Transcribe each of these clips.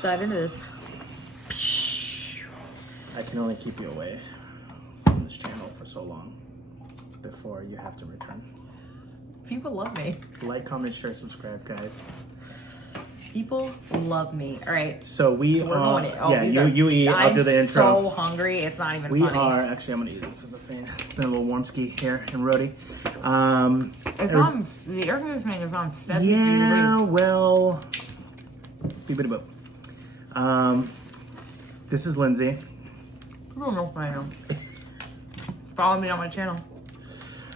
dive into this. I can only keep you away from this channel for so long before you have to return. People love me. Like, comment, share, subscribe, guys. People love me. All right. So we're going in. Oh, yeah, you eat. I'll do the intro. I'm so hungry. It's not even funny. Actually, I'm gonna eat this as a fan. It's been a little warm ski here in Rhode. The air conditioning is on 70 Yeah, degrees. well, this is Lindsay. People know who I am. Follow me on my channel.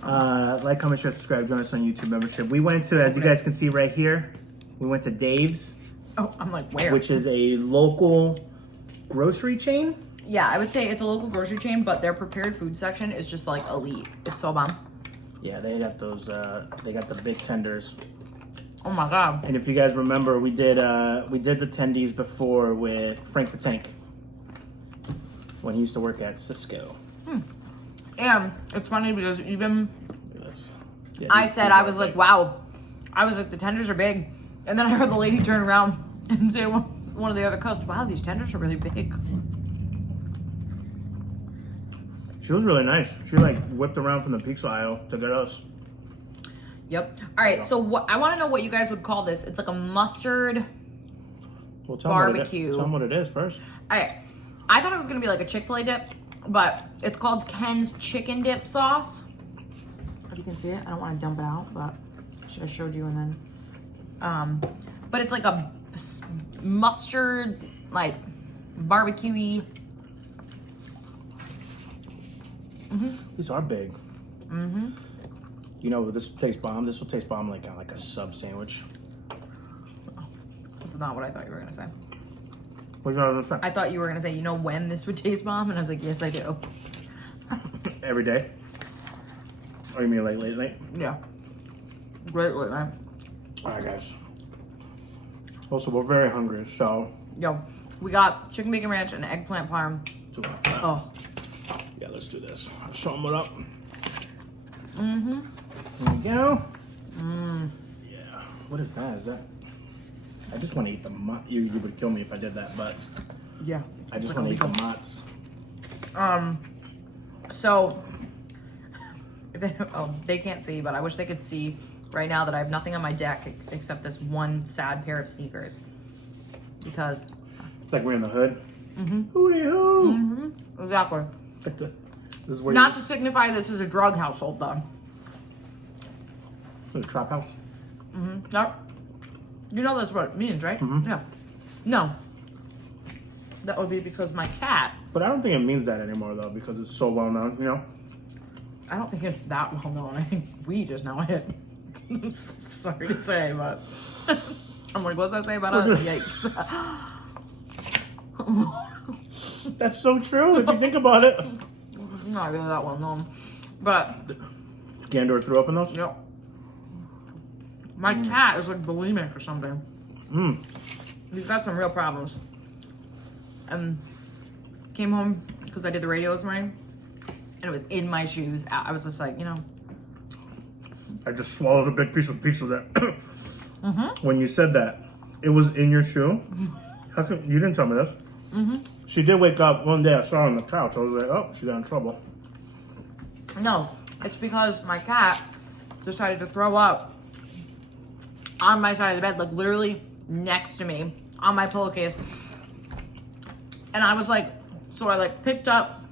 Like, comment, share, subscribe, join us on YouTube membership. We went to, as you guys can see right here, we went to Dave's. Oh, I'm like, where? Which is a local grocery chain. Yeah, I would say it's a local grocery chain, but their prepared food section is just like elite. It's so bomb. Yeah, they got those, they got the big tenders. Oh my God. And if you guys remember, we did the tendies before with Frank the Tank when he used to work at Cisco. And it's funny because even Look at this. Yeah, I these said, I are was big. like, wow. I was like, the tenders are big. And then I heard the lady turn around and say to one of the other cooks, wow, these tenders are really big. She was really nice. She like whipped around from the pizza aisle to get us. Yep. All right, so what I want to know what you guys would call this. It's like a mustard Well, tell barbecue. Tell them what it is first. All right. I thought it was going to be like a Chick-fil-A dip, but it's called Ken's Chicken Dip Sauce. If you can see it. I don't want to dump it out, but I should have showed you and then. But it's like a mustard, like barbecue-y. These are big. You know, this tastes bomb. This will taste bomb like a sub sandwich. That's not what I thought you were going to say. What you gonna say? I thought you were going to say, you know when this would taste bomb? And I was like, yes, I do. Every day. Or you mean like late? Yeah. Great, man. All right, guys. Also, we're very hungry, so. Yo, we got chicken bacon ranch and eggplant parm. Oh. Yeah, let's do this. Show them what up. There we go. Yeah. What is that? Is that? I just want to eat the you would kill me if I did that, but Yeah. I just want to eat the mozz. So, they can't see, but I wish they could see right now that I have nothing on my deck except this one sad pair of sneakers. Because... It's like we're in the hood. Hooty hoo. Exactly. It's like this is where Not to signify this is a drug household, though. It's a trap house. No. You know that's what it means, right? Yeah. No. That would be because my cat... But I don't think it means that anymore, though, because it's so well known, you know? I don't think it's that well known. I think we just know it. Sorry to say, but... I'm like, what's that say about us? Yikes. That's so true, if you think about it. Not really that well known. But, Gandor threw up in those? yep. My cat is like bulimic or something. He's got some real problems. And came home because I did the radio this morning. And it was in my shoes. I was just like, you know. I just swallowed a big piece of pizza there. When you said that, it was in your shoe? How come you didn't tell me this? She did wake up one day, I saw her on the couch. I was like, oh, she got in trouble. No, it's because my cat decided to throw up on my side of the bed, like literally next to me on my pillowcase. And I was like, so I like picked up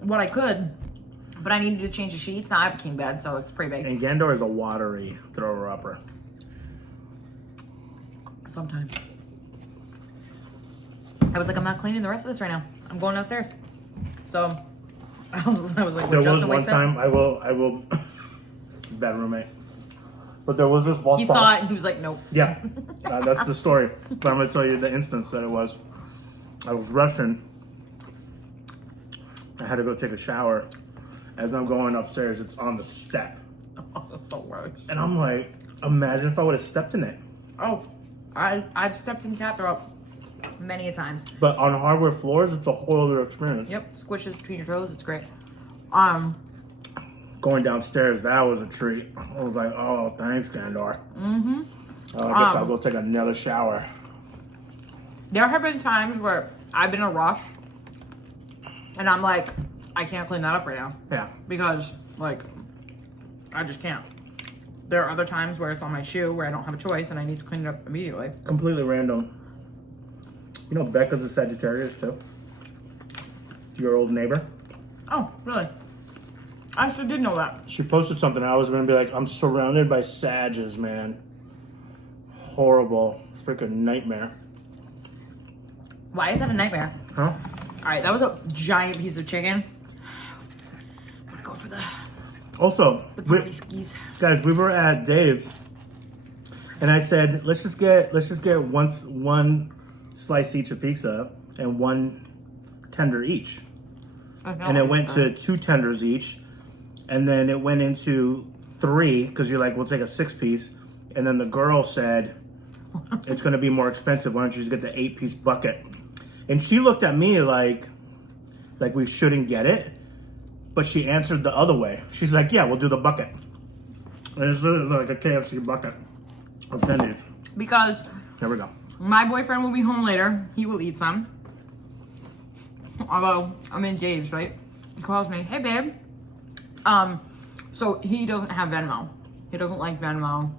what I could, but I needed to change the sheets. Now I have a king bed, so it's pretty big. And Gandor is a watery thrower-upper. Sometimes. I was like, I'm not cleaning the rest of this right now. I'm going downstairs. So I was like, There when was Justin one wakes time, up, I will, bad roommate. But there was this one he time. saw it and he was like, nope. Yeah, that's the story. But I'm going to tell you the instance that it was. I was rushing. I had to go take a shower. As I'm going upstairs, it's on the step. Oh, that's so gross. And I'm like, imagine if I would have stepped in it. Oh, I've stepped in cat throw up many a times. But on hardwood floors, it's a whole other experience. Yep, squishes between your toes. It's great. Going downstairs, that was a treat. I was like, oh, thanks, Gandor. I guess I'll go take another shower. There have been times where I've been in a rush and I'm like, I can't clean that up right now. Yeah. Because, like, I just can't. There are other times where it's on my shoe where I don't have a choice and I need to clean it up immediately. Completely random. You know Becca's a Sagittarius too? Your old neighbor? Oh, really? I actually did know that. She posted something. I was gonna be like, I'm surrounded by Sages, man. Horrible. Freaking nightmare. Why is that a nightmare? Huh? All right, that was a giant piece of chicken. I'm gonna go for the Also, party skis. guys, we were at Dave's, and I said, let's just get one slice each of pizza and one tender each. And it went to 2 tenders each, and then it went into 3 because you're like, we'll take a 6-piece, and then the girl said, it's going to be more expensive. Why don't you just get the 8-piece bucket? And she looked at me like we shouldn't get it, but she answered the other way. She's like, yeah, we'll do the bucket. And it's literally like a KFC bucket of tendies. Because There we go. my boyfriend will be home later. He will eat some. Although I'm in Dave's, right? He calls me, hey babe. So he doesn't have Venmo. He doesn't like Venmo.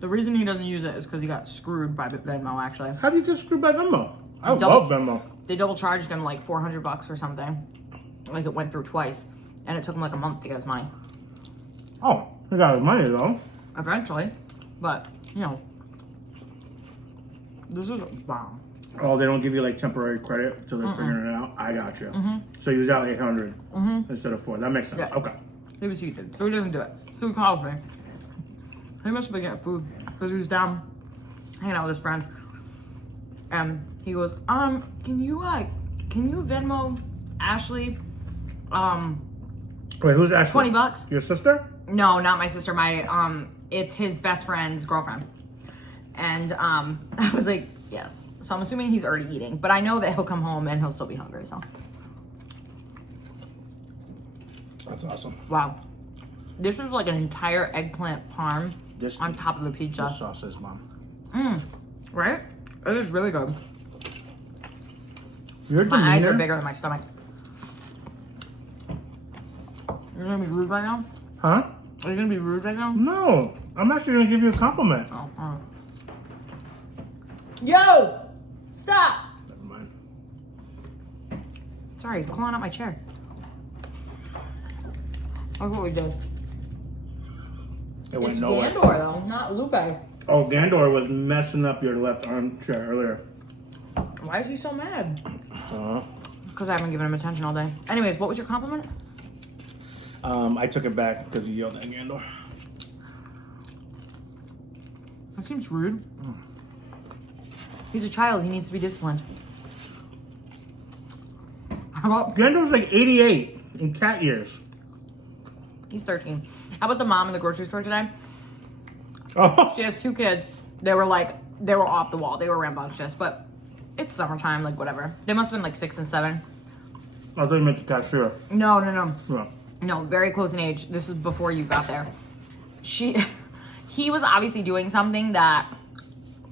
The reason he doesn't use it is because he got screwed by Venmo, actually. How do you get screwed by Venmo? I love Venmo. They double charged him like $400 or something. Like it went through twice. And it took him like a month to get his money. Oh, he got his money though. Eventually. But, you know. This is a bomb. Oh, they don't give you like temporary credit until they're figuring it out. I got you. So he was out 800 instead of 4. That makes sense. Yeah. Okay. He was cheated. So he doesn't do it. So he calls me. He must have been getting food because he was down hanging out with his friends. And he goes, can you Venmo Ashley, Wait, who's Ashley? $20? Your sister? No, not my sister. It's his best friend's girlfriend. And I was like, yes. So I'm assuming he's already eating, but I know that he'll come home and he'll still be hungry. So That's awesome. wow, this is like an entire eggplant parm This on top of a pizza. This sauce is mom. Right? It is really good. Your My eyes are demeanor- bigger than my stomach. You're gonna be rude right now? Huh? Are you gonna be rude right now? No, I'm actually gonna give you a compliment. Oh, oh. Yo! Stop! Never mind. Sorry, he's clawing up my chair. Look what we did. It went It's nowhere. Gandor though, not Lupe. Oh, Gandor was messing up your left armchair earlier. Why is he so mad? Uh, Because I haven't given him attention all day. Anyways, what was your compliment? I took it back because you yelled at Gandor. That seems rude. He's a child. He needs to be disciplined. How about... Gandor's like 88 in cat years. He's 13. How about the mom in the grocery store today? Oh, She has 2 kids. They were off the wall. They were rambunctious, but it's summertime, like whatever. They must have been like 6 and 7. I thought you meant the cashier. No. Yeah. No, very close in age. This is before you got there. He was obviously doing something that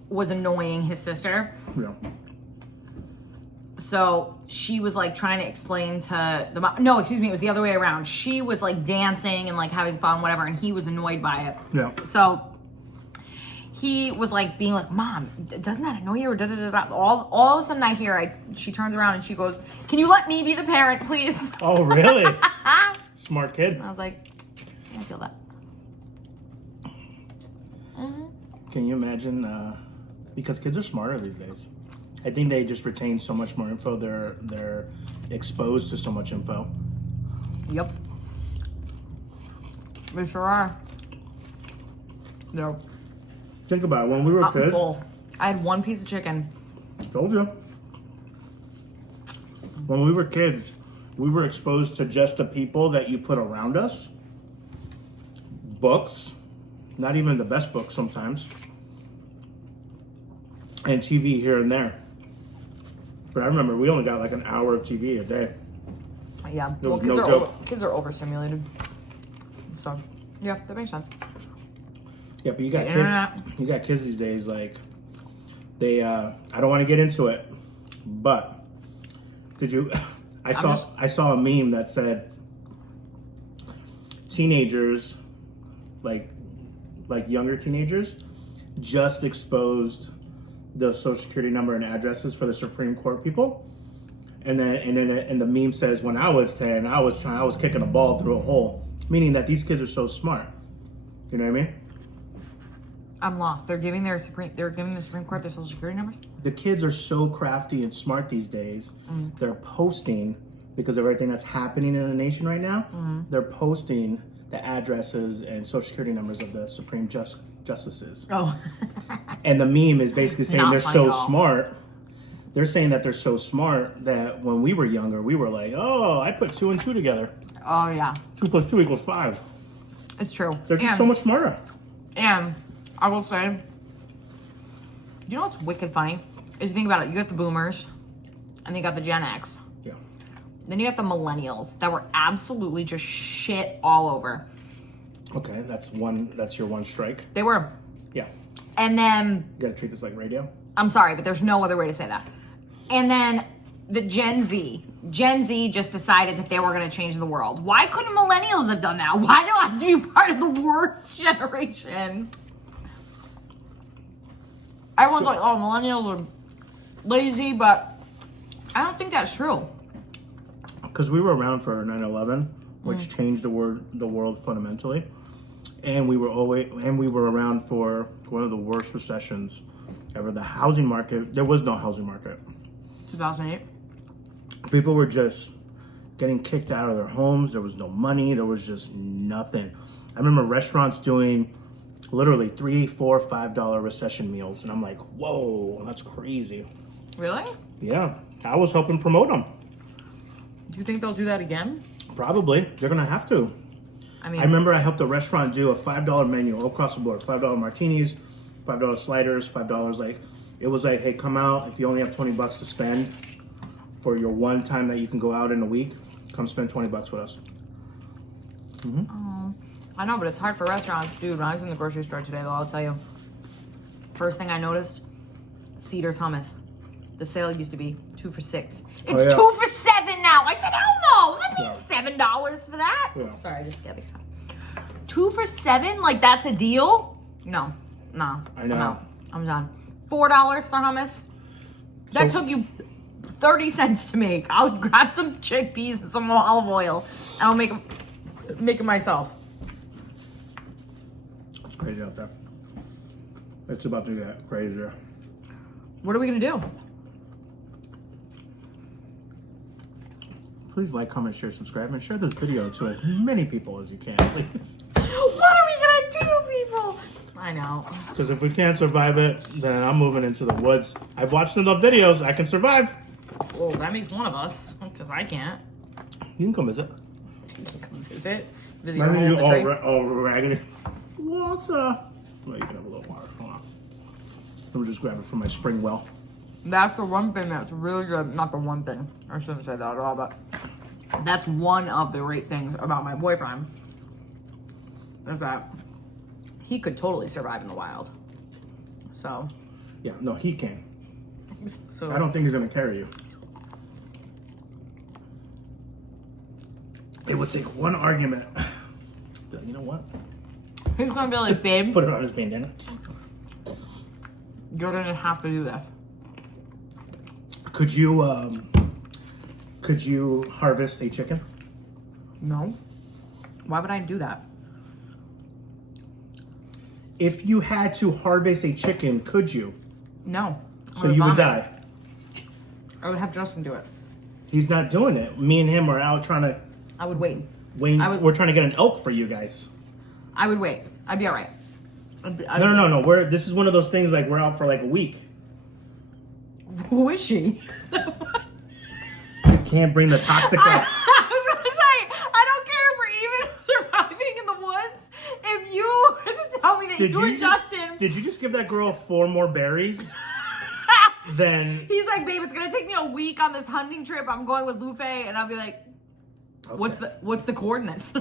was annoying his sister. Yeah. So she was like trying to explain to the mom. No, excuse me, it was the other way around. She was like dancing and like having fun, whatever, and he was annoyed by it. Yeah. So he was like being like, Mom, doesn't that annoy you? Or da da da da. All of a sudden I hear she turns around and she goes, can you let me be the parent, please? Oh, really? Smart kid. I was like, yeah, I feel that. Can you imagine? Because kids are smarter these days. I think they just retain so much more info. They're exposed to so much info. Yep. They sure are. No. Think about it. When we were I'm kids, full. I had 1 piece of chicken. told you. When we were kids, we were exposed to just the people that you put around us. Books, not even the best books sometimes, and TV here and there. But I remember we only got like an hour of TV a day. Yeah. There Well, was no joke. kids are overstimulated. So, yeah, that makes sense. Yeah, but you got The internet. you got kids these days like They, I don't want to get into it, but did you? I saw a meme that said teenagers, like younger teenagers, just exposed the social security number and addresses for the Supreme Court people, and the meme says, when I was 10, I was kicking a ball through a hole, meaning that these kids are so smart. You know what I mean? I'm lost. They're giving the Supreme Court their social security numbers? The kids are so crafty and smart these days. They're posting, because of everything that's happening in the nation right now, they're posting the addresses and social security numbers of the Supreme Justices. Oh. And the meme is basically saying Not they're funny so at all. smart. They're saying that they're so smart that when we were younger, we were like, oh, I put 2 and 2 together. Oh, yeah. 2 plus 2 equals 5. It's true. They're just so much smarter. And I will say, you know what's wicked funny? Is you think about it, you got the boomers, and you got the Gen X. Yeah. Then you got the millennials that were absolutely just shit all over. Okay, that's your one strike. They were. Yeah. And then, You gotta treat this like radio. I'm sorry, but there's no other way to say that. And then the Gen Z just decided that they were going to change the world. Why couldn't millennials have done that? Why do I have to be part of the worst generation? Everyone's like, oh, millennials are lazy, but I don't think that's true. Because we were around for 9/11, which changed the world fundamentally, and we were around for one of the worst recessions ever. The housing market, there was no housing market. 2008. People were just getting kicked out of their homes. There was no money. There was just nothing. I remember restaurants doing literally $3, $4, $5 recession meals, and I'm like, whoa, that's crazy. Really? Yeah, I was helping promote them. Do you think they'll do that again? Probably. They're gonna have to. I mean, I remember I helped a restaurant do a $5 menu all across the board. $5 martinis, $5 sliders, $5 like, it was like, hey, come out. If you only have $20 to spend for your one time that you can go out in a week, come spend $20 with us. I know, but it's hard for restaurants. Dude, when I was in the grocery store today, though, I'll tell you. First thing I noticed, Cedar's hummus. The sale used to be 2 for $6. It's Oh, yeah. 2 for $7 now. I said, hell no. I'm not paying $7 for that. Yeah. Sorry, I just got the 2 for $7? Like, that's a deal? No. I know. I'm out. I'm done. $4 for hummus? That took you 30 cents to make. I'll grab some chickpeas and some olive oil, and I'll make it myself. It's crazy out there. It's about to get crazier. What are we going to do? Please like, comment, share, subscribe, and share this video to as many people as you can, please. What are we going to do, people? I know. Because if we can't survive it, then I'm moving into the woods. I've watched enough videos. I can survive. Well, that makes one of us, because I can't. You can come visit. Come visit. Visit your Imagine home you in the tree. all raggedy. What's up? Well, you can have a little water. Hold on. Let me just grab it from my spring well. That's the one thing that's really good. Not the one thing. I shouldn't say that at all, but that's one of the great things about my boyfriend. Is that he could totally survive in the wild. So. Yeah, no, he can. So I don't think he's going to carry you. It would take one argument. You know what? he's gonna be like, babe, Put it on his bandana. you're gonna have to do this. Could you harvest a chicken? No. Why would I do that? If you had to harvest a chicken, could you? No. So you would die. I would have Justin do it. He's not doing it. Me and him are out trying to. I would wait. We're trying to get an elk for you guys. I would wait. I'd be all right. No. This is one of those things like we're out for like a week. Who is she? You can't bring the toxic up. I was gonna say, I don't care if we're even surviving in the woods. If you were to tell me that you and Justin. Did you just give that girl 4 more berries? Then He's like, babe, it's gonna take me a week on this hunting trip. I'm going with Lupe, and I'll be like, okay. what's the coordinates?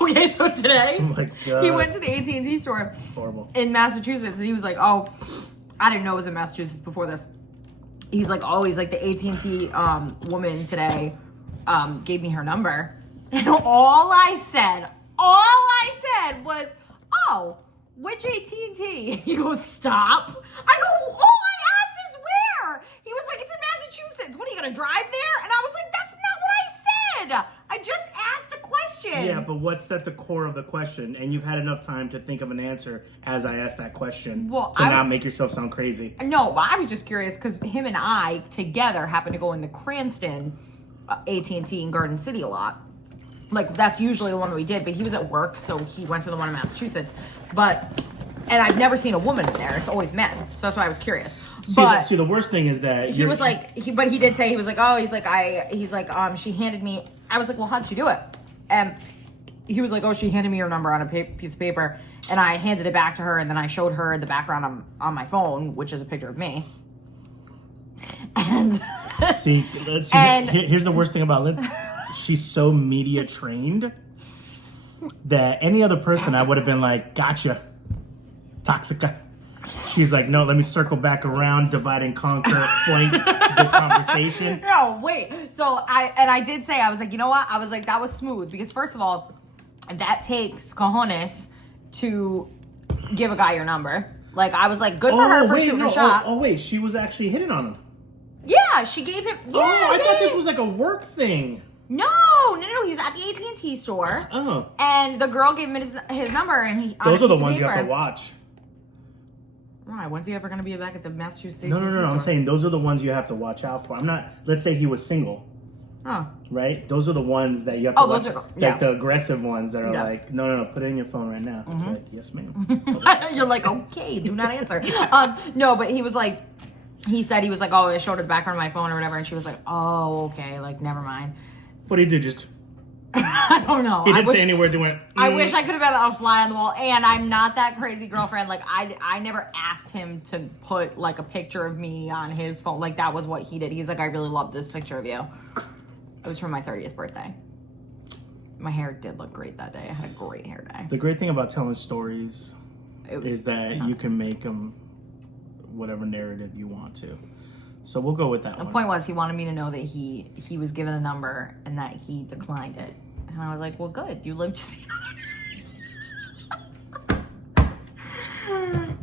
Okay, so today Oh my God. he went to the AT&T store Horrible. in Massachusetts, and he was like, oh, I didn't know it was in Massachusetts before this. He's like, oh, he's like the AT&T woman today gave me her number. And all I said was, oh, which AT&T? He goes, stop. I go, all I asked is where? He was like, it's in Massachusetts. What, are you going to drive there? And I was like, that's not what I said. I just asked a question. Yeah, but what's at the core of the question? And you've had enough time to think of an answer as I asked that question to not make yourself sound crazy. No, but I was just curious because him and I together happened to go in the Cranston AT&T in Garden City a lot. Like, that's usually the one that we did, but he was at work, so he went to the one in Massachusetts. And I've never seen a woman in there. It's always men. So that's why I was curious. See, the worst thing is that he was like, but he did say, he was like, oh, she handed me, I was like, well, how'd she do it? And he was like, oh, she handed me her number on a piece of paper, and I handed it back to her, and then I showed her the background on my phone, which is a picture of me. And here's the worst thing about Liz. She's so media trained that any other person I would have been like, gotcha, Toxica. She's like, no, let me circle back around, divide and conquer, flank this conversation. No, wait. So I did say, I was like, you know what? I was like, that was smooth because first of all, that takes cojones to give a guy your number. Like, I was like, good for her for shooting a shot. Oh, wait, she was actually hitting on him. Yeah, she gave him. Yeah, I thought this was like a work thing. No. He was at the AT&T store. Oh. And the girl gave him his number, and he. Those are the ones you have to watch. Why? When's he ever going to be back at the Massachusetts? No. I'm saying those are the ones you have to watch out for. I'm not. Let's say he was single. Oh. Right? Those are the ones that you have to watch. Those are, like the aggressive ones that are like, no, put it in your phone right now. Mm-hmm. Like, yes, ma'am. You're like, okay, do not answer. No, but he was like, he said he was like, oh, I showed her the background of my phone or whatever, and she was like, oh, okay, like, never mind. What did he do? Just... I don't know. He didn't say any words. He went, I wish I could have been a fly on the wall, and I'm not that crazy girlfriend. Like, I never asked him to put, like, a picture of me on his phone. Like, that was what he did. He's like, I really love this picture of you. It was from my 30th birthday. My hair did look great that day. I had a great hair day. The great thing about telling stories is that you can make them whatever narrative you want to. So we'll go with that one. The point was he wanted me to know that he was given a number and that he declined it. And I was like, well, good. You live to see another day.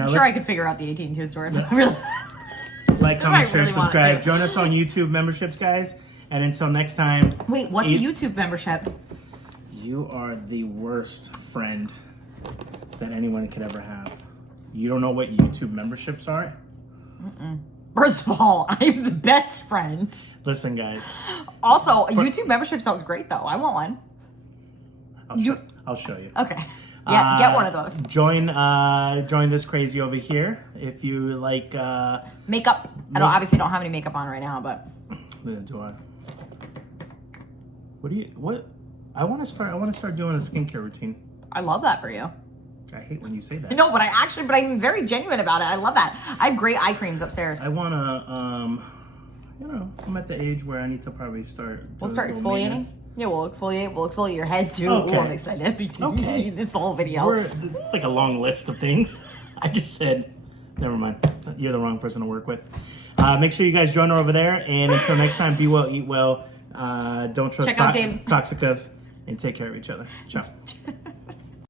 I'm sure I could figure out the AT&T store. Really. Like, comment, share, subscribe. Join us on YouTube memberships, guys. And until next time. Wait, what's a YouTube membership? You are the worst friend that anyone could ever have. You don't know what YouTube memberships are? Mm-mm. First of all, I'm the best friend. Listen, guys. Also, a YouTube membership sounds great, though. I want one. I'll show you. Okay. Yeah, get one of those. Join this crazy over here if you like makeup. I obviously don't have any makeup on right now, but do I? What? I want to start doing a skincare routine. I love that for you. I hate when you say that. No, but I'm very genuine about it. I love that. I have great eye creams upstairs. I want to, I'm at the age where I need to probably start. We'll start exfoliating. Yeah, we'll exfoliate. We'll exfoliate your head too. Okay. Ooh, I'm excited. Okay. This whole video. It's like a long list of things. I just said, never mind. You're the wrong person to work with. Make sure you guys join her over there. And until next time, be well, eat well. Don't trust Check out Dave. Toxicas. And take care of each other. Ciao.